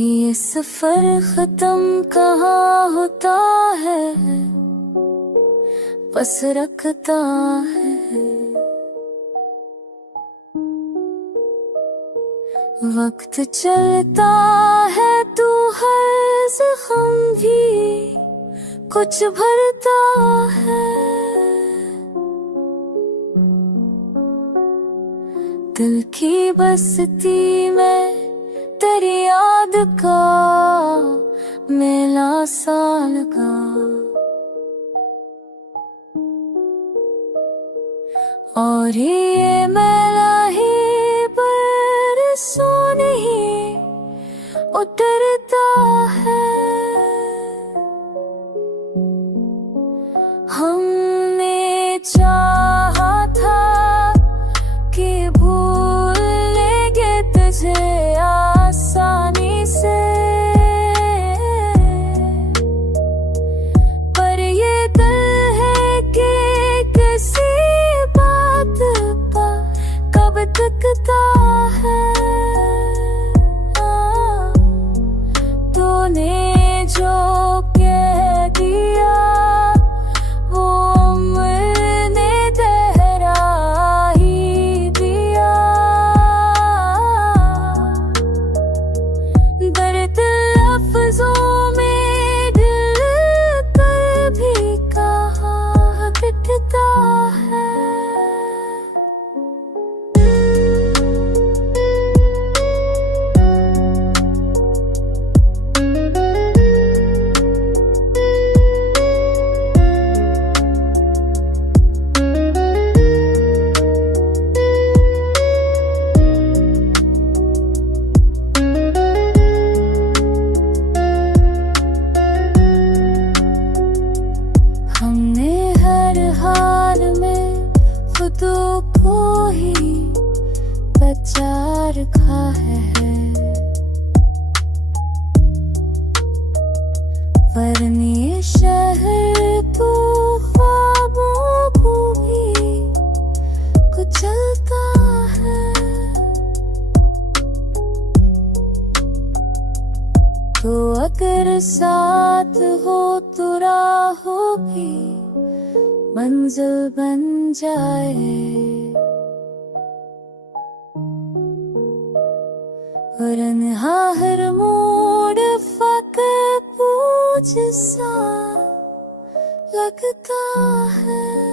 ये सफर खत्म कहाँ होता है, बस रखता है। वक्त चलता है तो हर जख्म भी कुछ भरता है। दिल की बस्ती में तेरी याद का मेला साल का, और ये मेला ही बरसों नहीं उतरता है। हमने चाहा था कि भूल लेंगे तुझे आसानी से, पर ये दिल है कि किसी बात का कब तकता है। तूने जो कह दिया वो मैंने तेरा ही दिया। दर्द लफ्जों में दिल कभी कहाँ बिठता है। हमने हर हाल में खुद को ही बचा रखा है, वरने शहर तो ख्वाबों को भी कुचलता है। तो अगर साथ हो तो राहों भी मंजिल बन जाए, वरना हर मोड़ फकत पूछ सा लगता है।